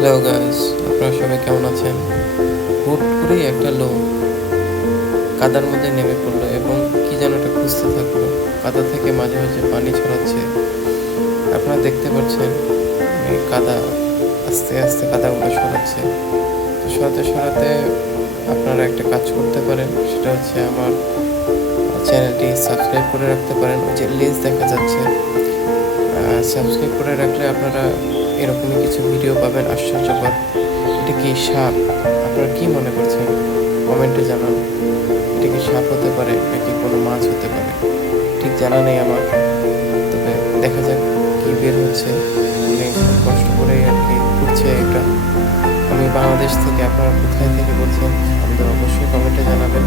Hello guys, আপনারা সবাই কেমন আছেন? হুট করেই একটা লোক কাদার মধ্যে নেমে পড়লো এবং কি যেন একটা খুঁজতে থাকলো। কাদা থেকে মাঝে মাঝে পানি ছড়াচ্ছে। আপনারা দেখতে পাচ্ছেন কাদা আস্তে আস্তে কাদাগুলো সরাচ্ছে। তো সরাতে সরাতে আপনারা একটা কাজ করতে পারেন, সেটা হচ্ছে আমার চ্যানেলটি সাবস্ক্রাইব করে রাখতে পারেন। ওই যে লেজ দেখা যাচ্ছে, সাবস্ক্রাইব করে রাখলে আপনারা এরকমই কিছু ভিডিও পাবেন আশ্চর্যকর। এটা কি সাপ? আপনারা কি মনে করছেন? কমেন্টে জানান। এটা কি সাপ হতে পারে নাকি কোনো মাছ হতে পারে? ঠিক জানা নেই আমার, তবে দেখা যাক কি বের হচ্ছে। অনেক কষ্ট করে আর কি ঘুরছে এটা। আমি বাংলাদেশ থেকে, আপনারা কোথায় থেকে বলছেন আমাদের অবশ্যই কমেন্টে জানাবেন।